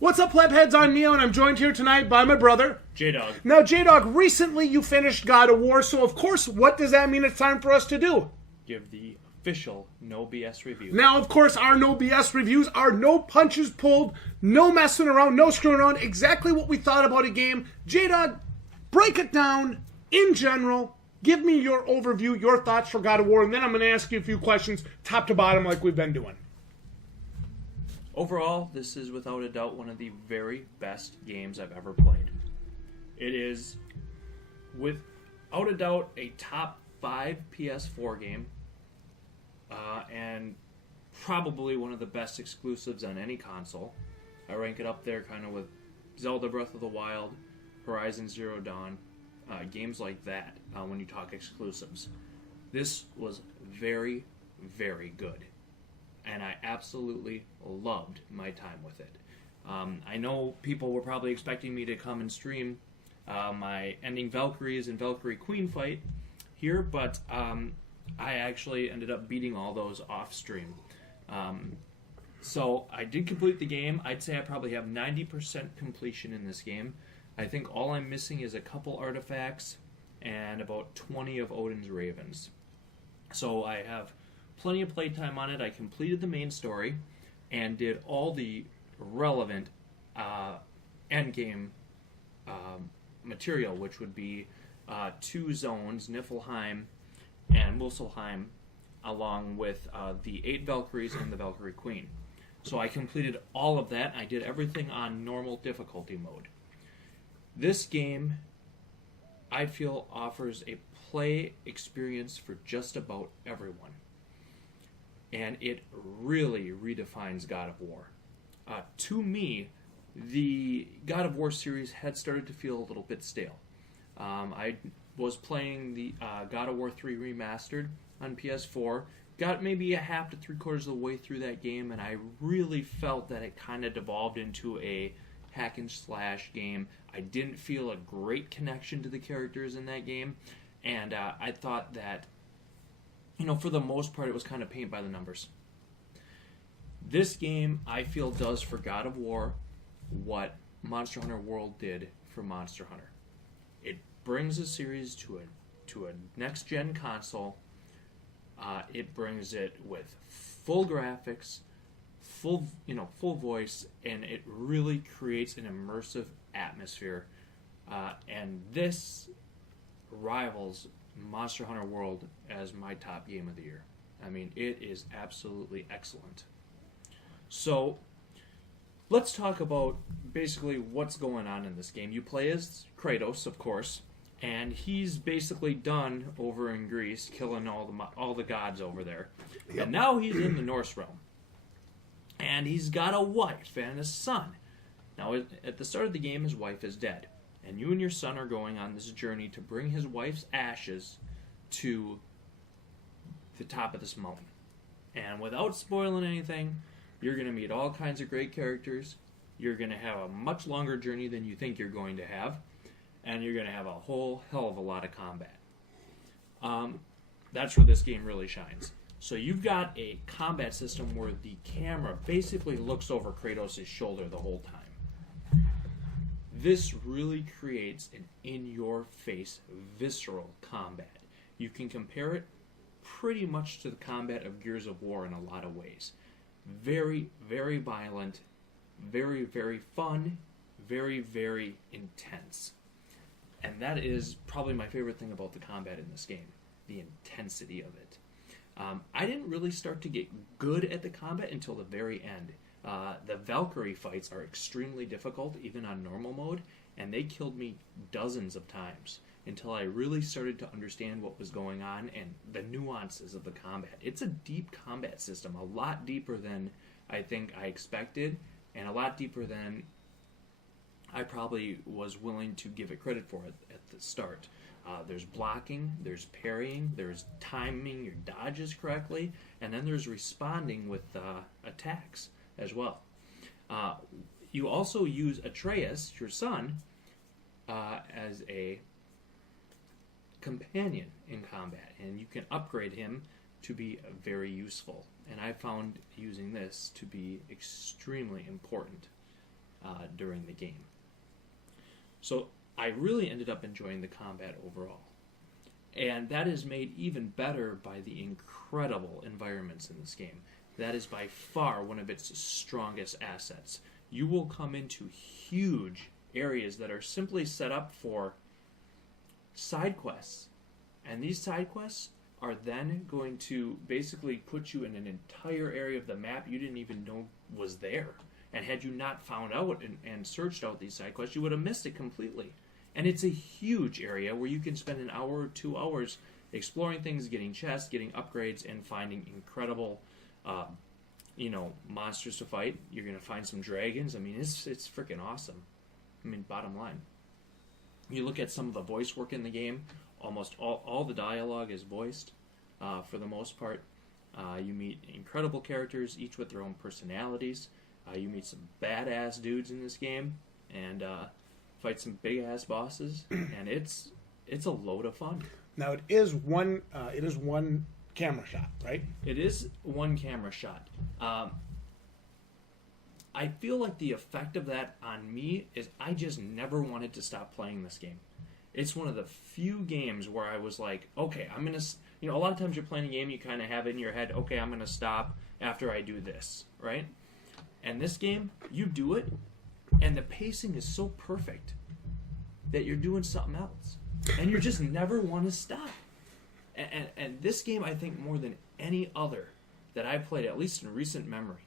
What's up, plebheads? I'm Neo, and I'm joined here tonight by my brother, Jdog. Now, Jdog, recently you finished God of War, so of course, what does that mean it's time for us to do? Give the official no BS review. Now, of course, our no BS reviews are no punches pulled, no messing around, no screwing around, exactly what we thought about a game. Jdog, break it down in general. Give me your overview, your thoughts for God of War, and then I'm going to ask you a few questions top to bottom like we've been doing. Overall, this is without a doubt one of the very best games I've ever played. It is, without a doubt, a top 5 PS4 game, and probably one of the best exclusives on any console. I rank it up there kind of with Zelda Breath of the Wild, Horizon Zero Dawn, games like that when you talk exclusives. This was very, very good. And I absolutely loved my time with it. I know people were probably expecting me to come and stream my ending Valkyries and Valkyrie Queen fight here, but I actually ended up beating all those off stream. So I did complete the game. I'd say I probably have 90% completion in this game. I think all I'm missing is a couple artifacts and about 20 of Odin's Ravens. So I have plenty of playtime on it. I completed the main story and did all the relevant endgame material, which would be 2 zones, Niflheim and Muspelheim, along with the 8 Valkyries and the Valkyrie Queen. So I completed all of that. I did everything on normal difficulty mode. This game, I feel, offers a play experience for just about everyone. And it really redefines God of War. To me, the God of War series had started to feel a little bit stale. I was playing the God of War 3 Remastered on PS4, got maybe a half to 3/4 of the way through that game, and I really felt that it kind of devolved into a hack and slash game. I didn't feel a great connection to the characters in that game, and I thought that, for the most part, it was kind of paint by the numbers. This game, I feel, does for God of War what Monster Hunter World did for Monster Hunter. It brings a series to a next-gen console. It brings it with full graphics, full voice, and it really creates an immersive atmosphere. And this rivals Monster Hunter World as my top game of the year. I mean, it is absolutely excellent. So, let's talk about basically what's going on in this game. You play as Kratos, of course, and he's basically done over in Greece, killing all the gods over there. Yep. And now he's in the Norse realm. And he's got a wife and a son. Now, at the start of the game, his wife is dead. And you and your son are going on this journey to bring his wife's ashes to the top of this mountain. And without spoiling anything, you're going to meet all kinds of great characters. You're going to have a much longer journey than you think you're going to have. And you're going to have a whole hell of a lot of combat. That's where this game really shines. So you've got a combat system where the camera basically looks over Kratos' shoulder the whole time. This really creates an in-your-face, visceral combat. You can compare it pretty much to the combat of Gears of War in a lot of ways. Very, very violent, very, very fun, very, very intense. And that is probably my favorite thing about the combat in this game, the intensity of it. I didn't really start to get good at the combat until the very end. The Valkyrie fights are extremely difficult, even on normal mode, and they killed me dozens of times until I really started to understand what was going on and the nuances of the combat. It's a deep combat system, a lot deeper than I think I expected, and a lot deeper than I probably was willing to give it credit for at the start. There's blocking, there's parrying, there's timing your dodges correctly, and then there's responding with attacks as well. You also use Atreus, your son, as a companion in combat, and you can upgrade him to be very useful. And I found using this to be extremely important. during the game. So I really ended up enjoying the combat overall. And that is made even better by the incredible environments in this game. That is by far one of its strongest assets. You will come into huge areas that are simply set up for side quests. And these side quests are then going to basically put you in an entire area of the map you didn't even know was there. And had you not found out and searched out these side quests, you would have missed it completely. And it's a huge area where you can spend an hour or 2 hours exploring things, getting chests, getting upgrades, and finding incredible, monsters to fight. You're going to find some dragons. I mean, it's freaking awesome. I mean, bottom line. You look at some of the voice work in the game, almost all the dialogue is voiced for the most part. You meet incredible characters, each with their own personalities. You meet some badass dudes in this game, and fight some big ass bosses, and it's a load of fun. Now it is one camera shot, right? It is one camera shot. I feel like the effect of that on me is I just never wanted to stop playing this game. It's one of the few games where I was like, okay, I'm gonna. A lot of times you're playing a game, you kind of have it in your head, okay, I'm gonna stop after I do this, right? And this game, you do it, and the pacing is so perfect that you're doing something else. And you just never want to stop. And this game, I think, more than any other that I've played, at least in recent memory,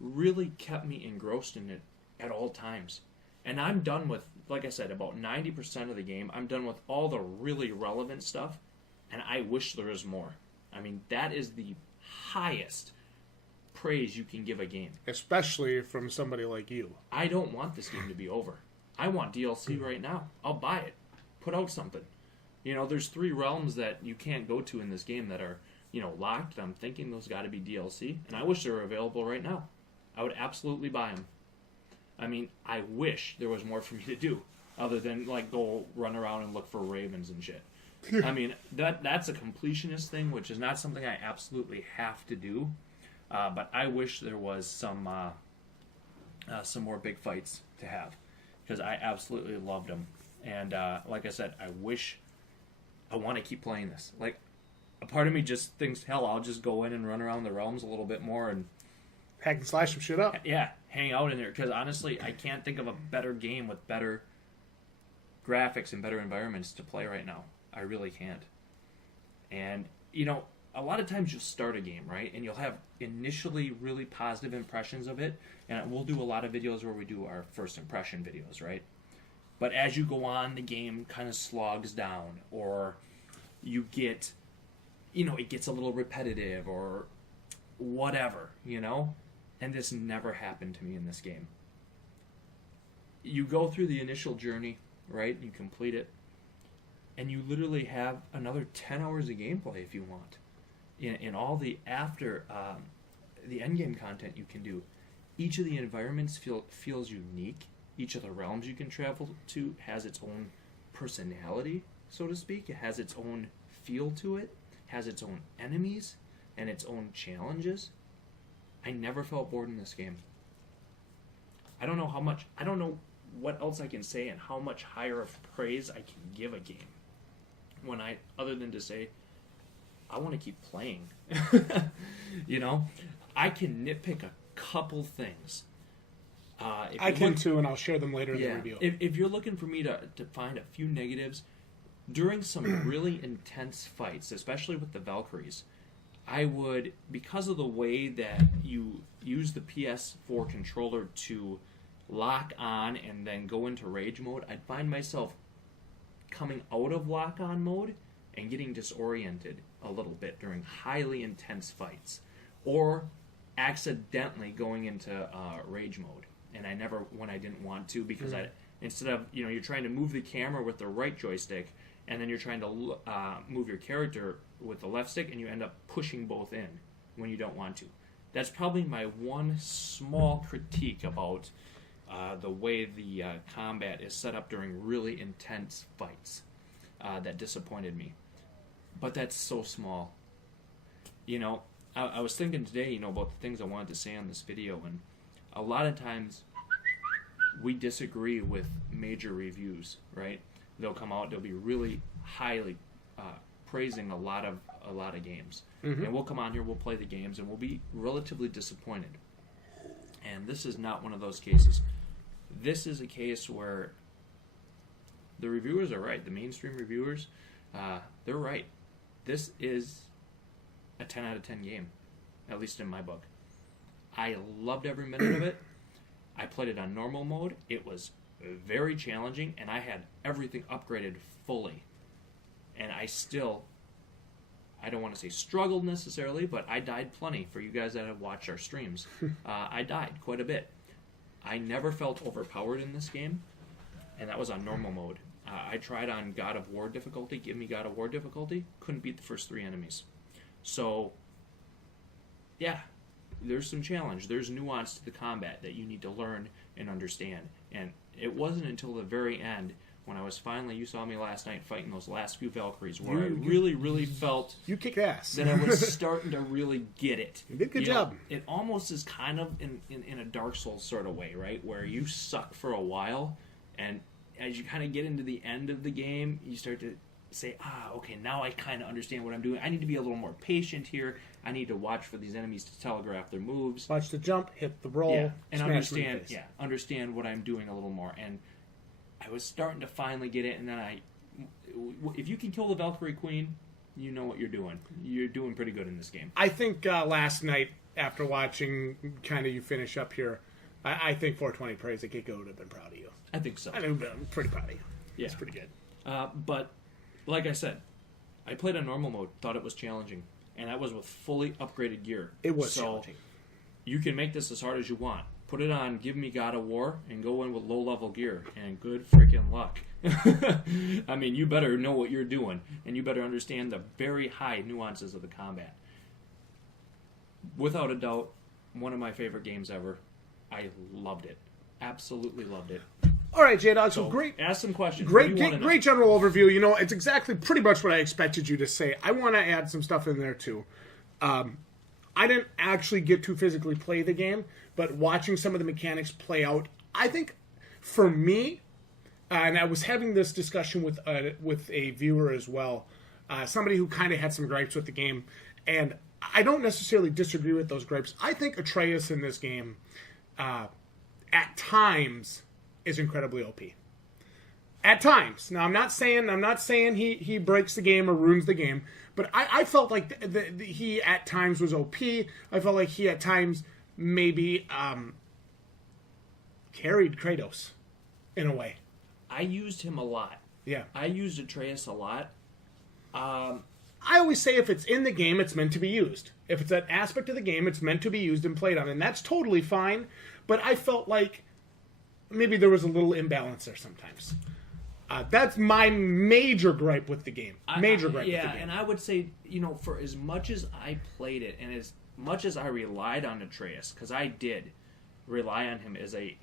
really kept me engrossed in it at all times. And I'm done with, like I said, about 90% of the game. I'm done with all the really relevant stuff, and I wish there was more. I mean, that is the highest praise you can give a game. Especially from somebody like you. I don't want this game to be over. I want DLC right now. I'll buy it. Put out something. There's 3 realms that you can't go to in this game that are, locked. I'm thinking those got to be DLC, and I wish they were available right now. I would absolutely buy them. I mean, I wish there was more for me to do, other than, go run around and look for ravens and shit. I mean, that's a completionist thing, which is not something I absolutely have to do. But I wish there was some more big fights to have, because I absolutely loved them. And like I said, I want to keep playing this. Like, a part of me just thinks, hell, I'll just go in and run around the realms a little bit more and hack and slash some shit up. Yeah, hang out in there. Because honestly, I can't think of a better game with better graphics and better environments to play right now. I really can't. And a lot of times you'll start a game, right? And you'll have initially really positive impressions of it. And we'll do a lot of videos where we do our first impression videos, right? But as you go on, the game kind of slogs down. Or you get, it gets a little repetitive or whatever, And this never happened to me in this game. You go through the initial journey, right? You complete it. And you literally have another 10 hours of gameplay if you want. In all the the endgame content you can do. Each of the environments feels unique. Each of the realms you can travel to has its own personality, so to speak. It has its own feel to it. Has its own enemies and its own challenges. I never felt bored in this game. I don't know what else I can say and how much higher of praise I can give a game other than to say, I want to keep playing. I can nitpick a couple things. I can too, and I'll share them later in the review. If you're looking for me to find a few negatives, during some really intense fights, especially with the Valkyries, I would, because of the way that you use the PS4 controller to lock on and then go into rage mode, I'd find myself coming out of lock-on mode and getting disoriented a little bit during highly intense fights, or accidentally going into rage mode, and when I didn't want to, because instead of you're trying to move the camera with the right joystick, and then you're trying to move your character with the left stick, and you end up pushing both in when you don't want to. That's probably my one small critique about the way the combat is set up during really intense fights that disappointed me. But that's so small. I was thinking today, about the things I wanted to say on this video, and a lot of times we disagree with major reviews, right? They'll come out, they'll be really highly praising a lot of games, and we'll come on here, we'll play the games, and we'll be relatively disappointed. And this is not one of those cases. This is a case where the reviewers are right. The mainstream reviewers, they're right. This is a 10 out of 10 game, at least in my book. I loved every minute of it. I played it on normal mode. It was very challenging, and I had everything upgraded fully. And I don't want to say struggled necessarily, but I died plenty. For you guys that have watched our streams, I died quite a bit. I never felt overpowered in this game, and that was on normal mode. I tried on God of War difficulty, give me God of War difficulty, couldn't beat the first 3 enemies. So, yeah, there's some challenge. There's nuance to the combat that you need to learn and understand. And it wasn't until the very end, when I was finally, you saw me last night fighting those last few Valkyries, where I really felt you kick ass. that I was starting to really get it. You did a good job. It almost is kind of in a Dark Souls sort of way, right? Where you suck for a while, and as you kind of get into the end of the game, you start to say, okay, now I kind of understand what I'm doing. I need to be a little more patient here. I need to watch for these enemies to telegraph their moves. Watch the jump, hit the roll, and understand what I'm doing a little more. And I was starting to finally get it, and then if you can kill the Valkyrie Queen, you know what you're doing. You're doing pretty good in this game. I think last night, after watching kind of you finish up here, I think 420 Praise the Kiko would have been proud of you. I think so. I'm pretty proud of you. Yeah. It's pretty good. But, like I said, I played on normal mode, thought it was challenging, and that was with fully upgraded gear. It was challenging. You can make this as hard as you want. Put it on, give me God of War, and go in with low-level gear, and good freaking luck. I mean, you better know what you're doing, and you better understand the very high nuances of the combat. Without a doubt, one of my favorite games ever. I loved it. Absolutely loved it. All right, Jdog, so great. Ask some questions. Great general overview. You know, it's exactly pretty much what I expected you to say. I want to add some stuff in there, too. I didn't actually get to physically play the game, but watching some of the mechanics play out, I think, for me, and I was having this discussion with a viewer as well, somebody who kind of had some gripes with the game, and I don't necessarily disagree with those gripes. I think Atreus in this game, at times, is incredibly OP. At times. Now, I'm not saying he breaks the game or ruins the game, but I felt like he at times was OP. I felt like he at times maybe carried Kratos in a way. I used him a lot. Yeah. I used Atreus a lot. I always say if it's in the game, it's meant to be used. If it's an aspect of the game, it's meant to be used and played on, and that's totally fine. But I felt like maybe there was a little imbalance there sometimes. That's my major gripe with the game. Major gripe with the game. Yeah, and I would say, for as much as I played it and as much as I relied on Atreus, because I did rely on him as a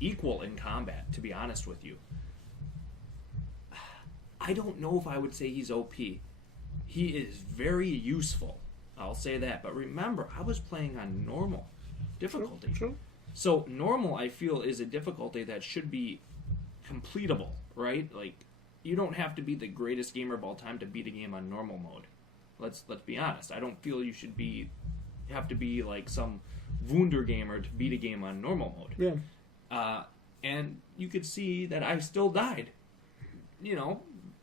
equal in combat, to be honest with you, I don't know if I would say he's OP. He is very useful. I'll say that. But remember, I was playing on normal difficulty. True. So normal, I feel, is a difficulty that should be completable, right? Like, you don't have to be the greatest gamer of all time to beat a game on normal mode. Let's be honest. I don't feel you have to be like some Wunder gamer to beat a game on normal mode. Yeah. And you could see that I still died.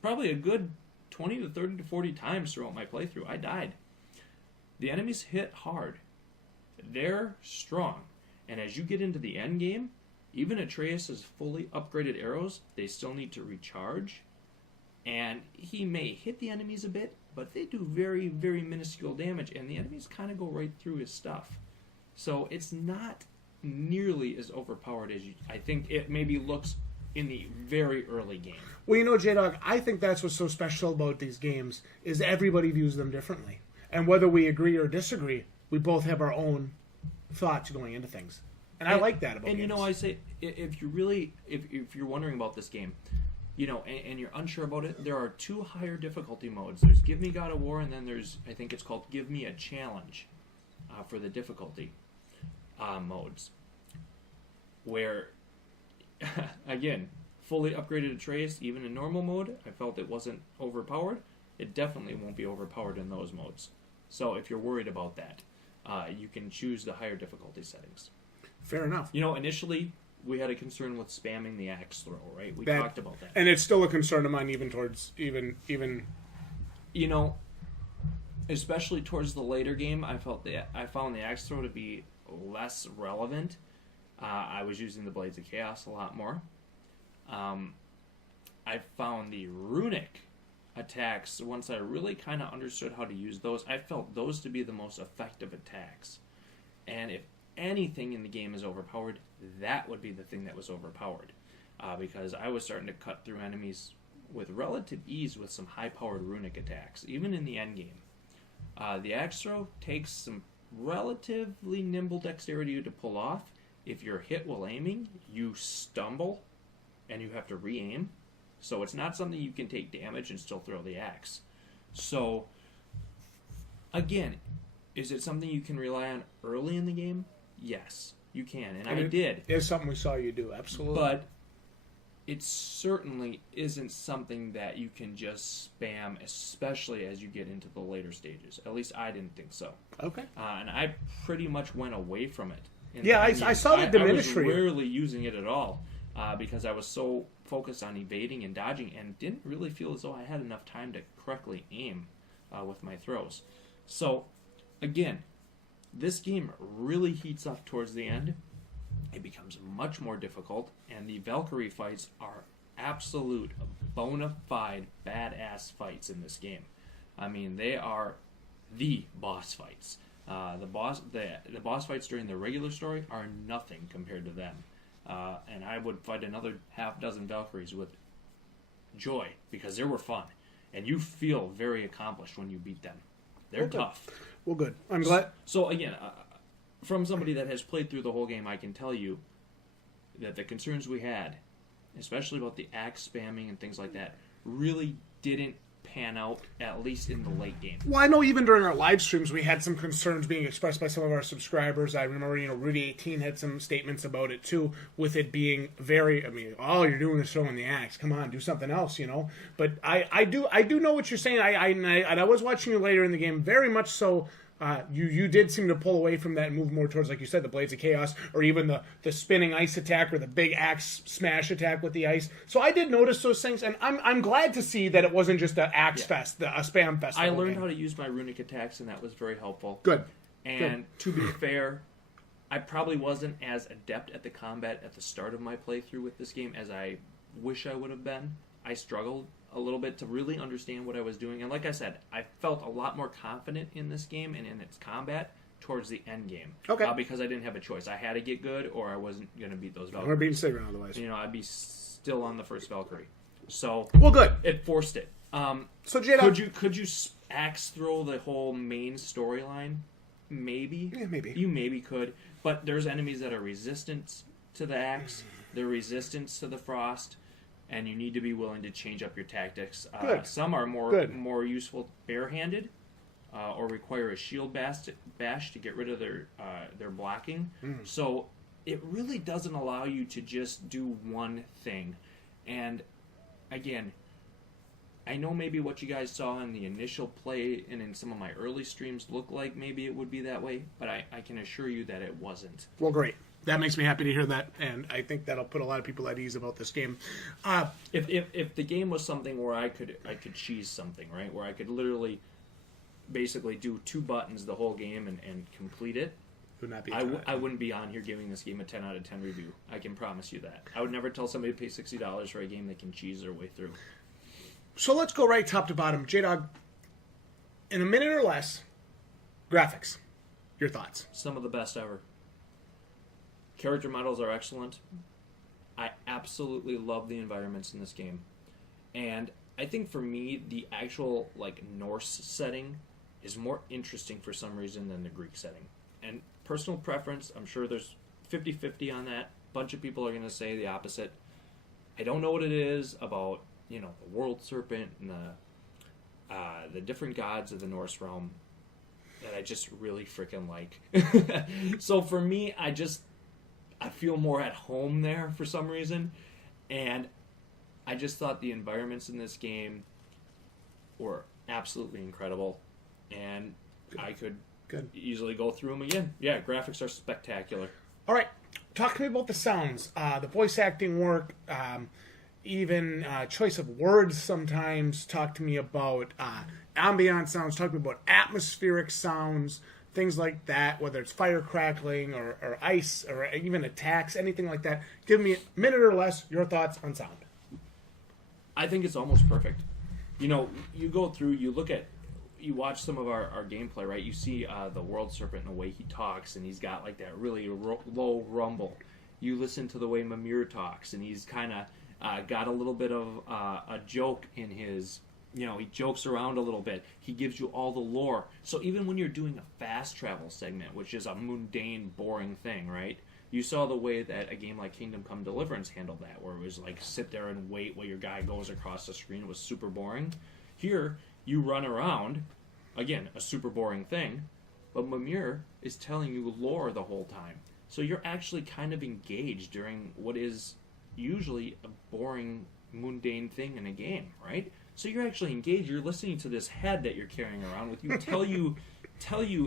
Probably a good 20 to 30 to 40 times throughout my playthrough. I died. The enemies hit hard. They're strong. And as you get into the end game, even Atreus' fully upgraded arrows, they still need to recharge. And he may hit the enemies a bit, but they do very, very minuscule damage, and the enemies kind of go right through his stuff. So it's not nearly as overpowered as I think it maybe looks in the very early game. Well, Jdog, I think that's what's so special about these games, is everybody views them differently. And whether we agree or disagree, we both have our own thoughts going into things. And I like that about games. And I say, if you're wondering about this game, and you're unsure about it, there are 2 higher difficulty modes. There's Give Me God of War, and then there's, I think it's called Give Me a Challenge for the difficulty modes, where again, fully upgraded Atreus, even in normal mode, I felt it wasn't overpowered. It definitely won't be overpowered in those modes. So if you're worried about that, you can choose the higher difficulty settings. Fair enough. Initially, we had a concern with spamming the axe throw, right? We talked about that. And it's still a concern of mine even towards, even... especially towards the later game, I found the axe throw to be less relevant. I was using the Blades of Chaos a lot more. I found the runic attacks, once I really kind of understood how to use those, I felt those to be the most effective attacks. And if anything in the game is overpowered, that would be the thing that was overpowered. Because I was starting to cut through enemies with relative ease with some high-powered runic attacks, even in the endgame. The axe throw takes some relatively nimble dexterity to pull off. If you're hit while aiming, you stumble, and you have to re-aim. So it's not something you can take damage and still throw the axe. So, again, is it something you can rely on early in the game? Yes, you can, and I did. It's something we saw you do, absolutely. But it certainly isn't something that you can just spam, especially as you get into the later stages. At least I didn't think so. Okay. And I pretty much went away from it. I saw the diminish for you. I was rarely using it at all because I was so focused on evading and dodging and didn't really feel as though I had enough time to correctly aim with my throws. So, again, this game really heats up towards the end. It becomes much more difficult, and the Valkyrie fights are absolute bona fide badass fights in this game. I mean, they are the boss fights. The boss fights during the regular story are nothing compared to them. And I would fight another half dozen Valkyries with joy because they were fun, and you feel very accomplished when you beat them. They're tough. Well, good. I'm glad. So again, from somebody that has played through the whole game, I can tell you that the concerns we had, especially about the axe spamming and things like that, really didn't pan out, at least in the late game. Well, I know even during our live streams, we had some concerns being expressed by some of our subscribers. I remember, Rudy18 had some statements about it, too, with it being very, all you're doing is throwing the axe. Come on, do something else, But I do know what you're saying. I was watching you later in the game, very much so. You did seem to pull away from that and move more towards, like you said, the Blades of Chaos, or even the spinning ice attack or the big axe smash attack with the ice. So I did notice those things, and I'm glad to see that it wasn't just an axe fest, a spam fest. I learned how to use my runic attacks, and that was very helpful. Good. And to be fair, I probably wasn't as adept at the combat at the start of my playthrough with this game as I wish I would have been. I struggled a little bit to really understand what I was doing. And like I said, I felt a lot more confident in this game and in its combat towards the end game. Okay. Because I didn't have a choice. I had to get good or I wasn't going to beat those Valkyries. We're being Sigurd otherwise. I'd be still on the first Valkyrie. So, well, good. It forced it. So, Jdog, could you axe throw the whole main storyline? Maybe. Yeah, maybe. You maybe could. But there's enemies that are resistant to the axe. They're resistant to the frost. And you need to be willing to change up your tactics. Some are more useful barehanded, or require a shield bash to get rid of their blocking. So it really doesn't allow you to just do one thing. And again, I know maybe what you guys saw in the initial play and in some of my early streams looked like maybe it would be that way, but I can assure you that it wasn't. Well, great. That makes me happy to hear that, and I think that'll put a lot of people at ease about this game. If the game was something where I could cheese something, right, where I could literally basically do 2 buttons the whole game and complete it, I wouldn't be on here giving this game a 10 out of 10 review. I can promise you that. I would never tell somebody to pay $60 for a game they can cheese their way through. So let's go right top to bottom. Jdog, in a minute or less, graphics. Your thoughts? Some of the best ever. Character models are excellent. I absolutely love the environments in this game. And I think for me, the actual Norse setting is more interesting for some reason than the Greek setting. And personal preference, I'm sure there's 50-50 on that. A bunch of people are going to say the opposite. I don't know what it is about, the world serpent and the different gods of the Norse realm that I just really freaking like. So for me, I feel more at home there for some reason. And I just thought the environments in this game were absolutely incredible, and I could easily go through them again. Yeah, graphics are spectacular. All right, talk to me about the sounds, the voice acting work, even choice of words sometimes. Talk to me about ambient sounds. Talk to me about atmospheric sounds, things like that, whether it's fire crackling or ice or even attacks, anything like that. Give me a minute or less your thoughts on sound. I think it's almost perfect. You know, you go through, you watch some of our gameplay, right? You see the World Serpent and the way he talks, and he's got like that really low rumble. You listen to the way Mimir talks, and he's kind of got a little bit of a joke in his, you know, he jokes around a little bit. He gives you all the lore. So even when you're doing a fast travel segment, which is a mundane, boring thing, right? You saw the way that a game like Kingdom Come Deliverance handled that, where it was like sit there and wait while your guy goes across the screen. It was super boring. Here, you run around, again, a super boring thing, but Mimir is telling you lore the whole time. So you're actually kind of engaged during what is usually a boring, mundane thing in a game, right? So you're actually engaged. You're listening to this head that you're carrying around with you tell you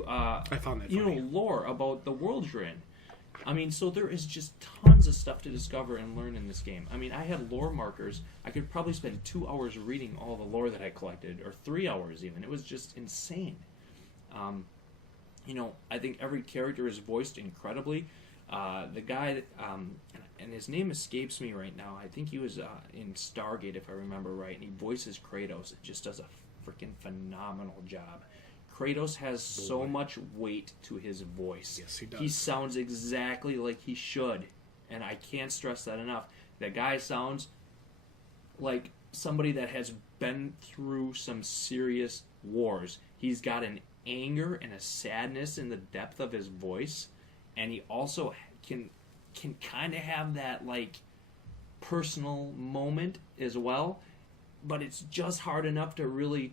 I found that you funny. know, lore about the world you're in. I mean, so there is just tons of stuff to discover and learn in this game. I mean, I had lore markers. I could probably spend 2 hours reading all the lore that I collected, or 3 hours even. It was just insane. You know, I think every character is voiced incredibly. The guy, and his name escapes me right now. I think he was in Stargate, if I remember right, and he voices Kratos. It just does a freaking phenomenal job. Kratos has so much weight to his voice. Yes, he does. He sounds exactly like he should, and I can't stress that enough. That guy sounds like somebody that has been through some serious wars. He's got an anger and a sadness in the depth of his voice, and he also can kind of have that like personal moment as well, but it's just hard enough to really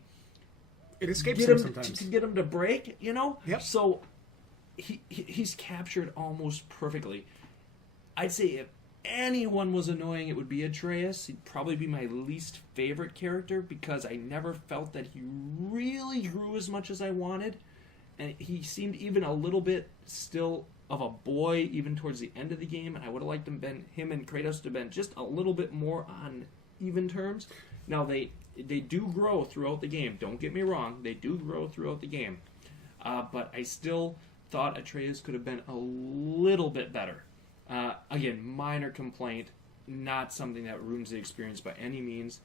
It escapes him sometimes. to get him to break, you know? Yep. So he's captured almost perfectly. I'd say if anyone was annoying, it would be Atreus. He'd probably be my least favorite character because I never felt that he really grew as much as I wanted. And he seemed even a little bit still of a boy even towards the end of the game, and I would have liked him and Kratos to have been just a little bit more on even terms. Now, they do grow throughout the game. Don't get me wrong. They do grow throughout the game. But I still thought Atreus could have been a little bit better. Again, minor complaint. Not something that ruins the experience by any means.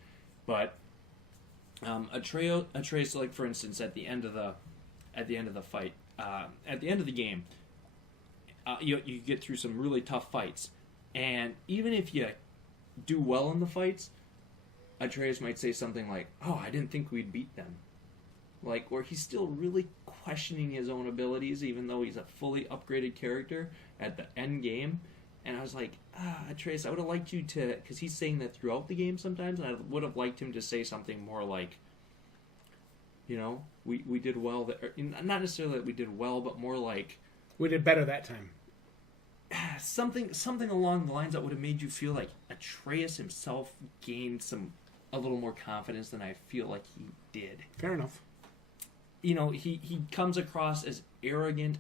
But Atreus, like for instance, at the end of the fight, at the end of the game, you get through some really tough fights. And even if you do well in the fights, Atreus might say something like, "Oh, I didn't think we'd beat them." Like, where he's still really questioning his own abilities, even though he's a fully upgraded character at the end game. And I was like, Atreus, I would have liked you to, because he's saying that throughout the game sometimes, and I would have liked him to say something more like, you know, we did well. Not necessarily that we did well, but more like, we did better that time. Something along the lines that would have made you feel like Atreus himself gained a little more confidence than I feel like he did. Fair enough. You know, he comes across as arrogant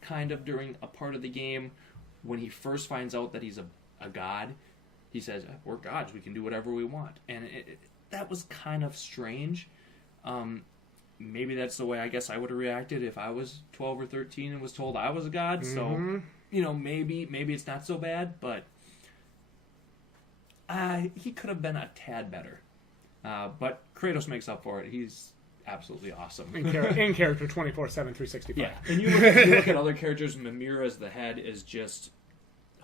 kind of during a part of the game when he first finds out that he's a god. He says, "We're gods, we can do whatever we want." And that was kind of strange. Maybe that's the way I guess I would have reacted if I was 12 or 13 and was told I was a god. Mm-hmm. So, you know, maybe it's not so bad, but he could have been a tad better. But Kratos makes up for it. He's absolutely awesome. In character 24/7, 365. Yeah, and you look at other characters. Mimir as the head is just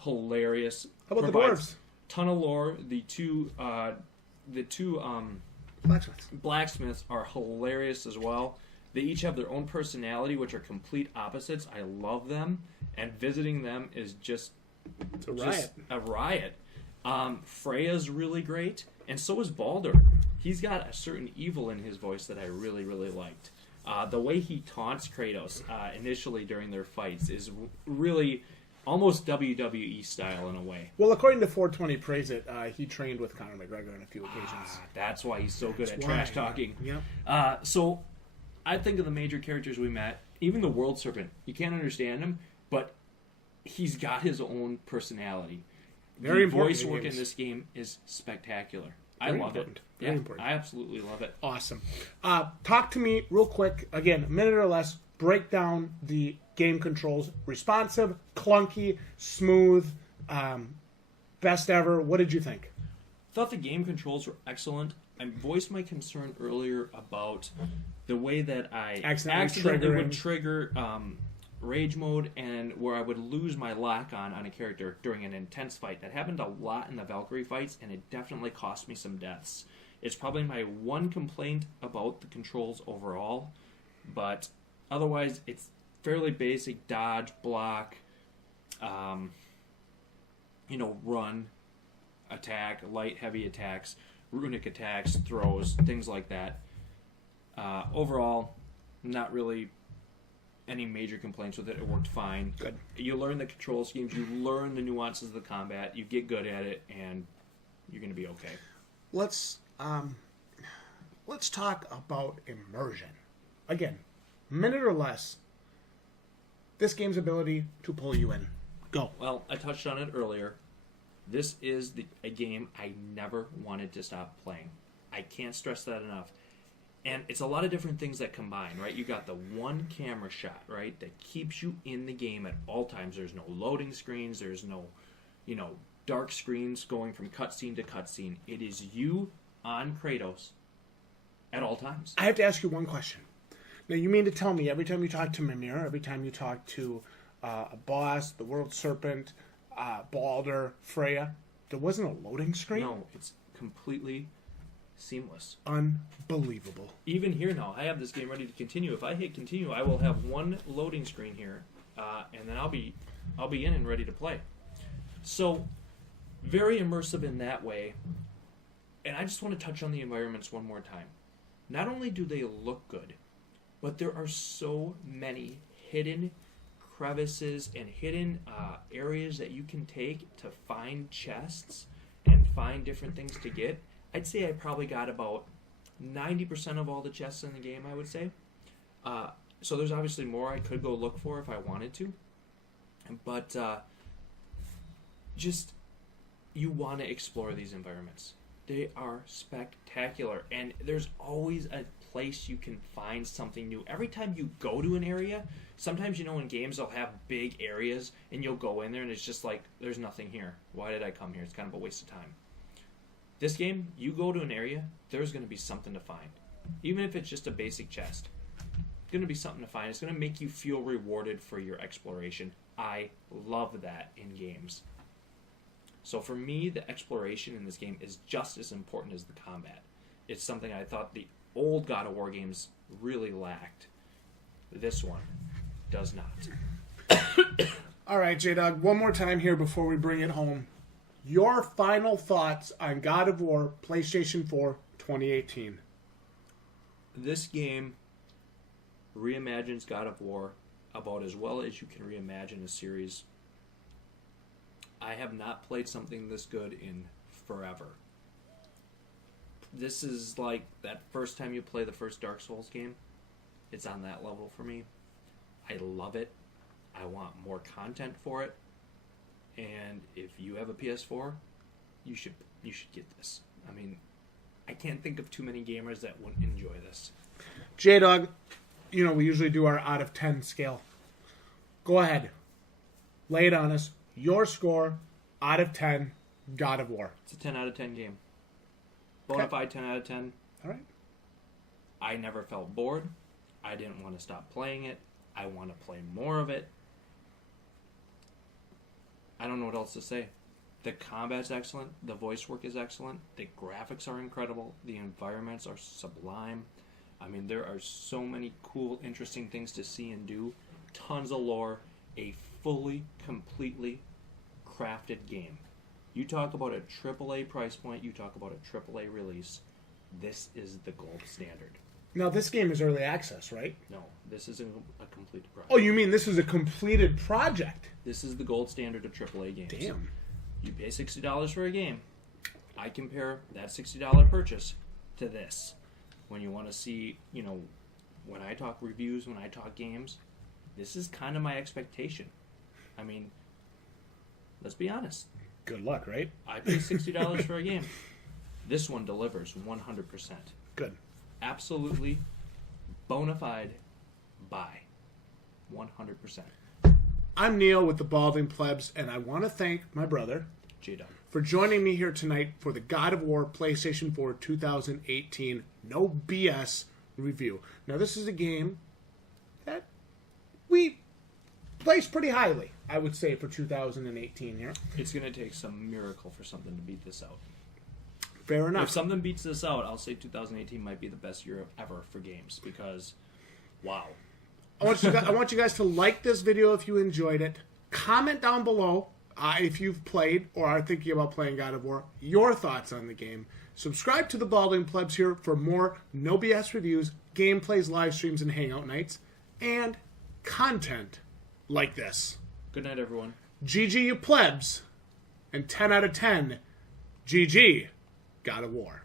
hilarious. How about the dwarves? Ton of lore. The two blacksmiths are hilarious as well. They each have their own personality, which are complete opposites. I love them, and visiting them is just a riot. Freya's really great, and so is Baldur. He's got a certain evil in his voice that I really, really liked. The way he taunts Kratos initially during their fights is really almost WWE style in a way. Well, according to 420 Praise It, he trained with Conor McGregor on a few occasions. That's why he's so good at trash talking. Yeah. So I think of the major characters we met, even the World Serpent. You can't understand him, but he's got his own personality. Very important. Voice work in this game is spectacular. I love it. Very important. I absolutely love it. Awesome. Talk to me real quick, again, a minute or less. Break down the game controls. Responsive, clunky, smooth, best ever. What did you think? Thought the game controls were excellent. I voiced my concern earlier about the way that I accidentally would trigger rage mode and where I would lose my lock on a character during an intense fight. That happened a lot in the Valkyrie fights, and it definitely cost me some deaths. It's probably my one complaint about the controls overall, but otherwise it's fairly basic: dodge, block, run, attack, light, heavy attacks, runic attacks, throws, things like that. Overall, not really any major complaints with it. It worked fine. Good. You learn the control schemes, you learn the nuances of the combat, you get good at it, and you're going to be okay. Let's talk about immersion. Again, minute or less. This game's ability to pull you in. Go. Well, I touched on it earlier. This is a game I never wanted to stop playing. I can't stress that enough. And it's a lot of different things that combine, right? You got the one camera shot, right, that keeps you in the game at all times. There's no loading screens. There's no, dark screens going from cutscene to cutscene. It is you on Kratos at all times. I have to ask you one question. Now, you mean to tell me every time you talk to Mimir, every time you talk to a boss, the World Serpent, Balder, Freya, there wasn't a loading screen? No, it's completely seamless. Unbelievable. Even here now, I have this game ready to continue. If I hit continue, I will have one loading screen here, and then I'll be in and ready to play. So, very immersive in that way. And I just want to touch on the environments one more time. Not only do they look good, but there are so many hidden crevices and hidden areas that you can take to find chests and find different things to get. I'd say I probably got about 90% of all the chests in the game, I would say. So there's obviously more I could go look for if I wanted to. But just, you want to explore these environments. They are spectacular. And there's always a place you can find something new. Every time you go to an area, sometimes, in games they'll have big areas, and you'll go in there and it's just like, there's nothing here. Why did I come here? It's kind of a waste of time. This game, you go to an area, there's going to be something to find. Even if it's just a basic chest. It's going to be something to find. It's going to make you feel rewarded for your exploration. I love that in games. So for me, the exploration in this game is just as important as the combat. It's something I thought the old God of War games really lacked. This one does not. All right, Jdog, one more time here before we bring it home. Your final thoughts on God of War PlayStation 4 2018. This game reimagines God of War about as well as you can reimagine a series. I have not played something this good in forever. This is like that first time you play the first Dark Souls game. It's on that level for me. I love it. I want more content for it. And if you have a PS4, you should get this. I mean, I can't think of too many gamers that wouldn't enjoy this. Jdog, we usually do our out of 10 scale. Go ahead. Lay it on us. Your score out of 10, God of War. It's a 10 out of 10 game. Bonafide 10 out of 10. All right. I never felt bored. I didn't want to stop playing it. I want to play more of it. I don't know what else to say. The combat's excellent. The voice work is excellent. The graphics are incredible. The environments are sublime. I mean, there are so many cool, interesting things to see and do. Tons of lore. A fully, completely crafted game. You talk about a AAA price point. You talk about a AAA release. This is the gold standard. Now, this game is early access, right? No, this isn't a completed project. Oh, you mean this is a completed project? This is the gold standard of AAA games. Damn. You pay $60 for a game. I compare that $60 purchase to this. When you want to see, when I talk reviews, when I talk games, this is kind of my expectation. I mean, let's be honest. Good luck, right? I pay $60 for a game. This one delivers 100%. Good. Absolutely bona fide buy. 100%. I'm Neil with the Balding Plebs, and I want to thank my brother, Jdog, for joining me here tonight for the God of War PlayStation 4 2018 No BS review. Now, this is a game that we place pretty highly, I would say, for 2018 here. It's going to take some miracle for something to beat this out. Fair enough. If something beats this out, I'll say 2018 might be the best year ever for games because, wow. I want you guys to like this video if you enjoyed it. Comment down below if you've played or are thinking about playing God of War, your thoughts on the game. Subscribe to the Balding Plebs here for more no BS reviews, gameplays, live streams, and hangout nights, and content like this. Good night, everyone. GG, you plebs, and 10 out of 10, GG, God of War.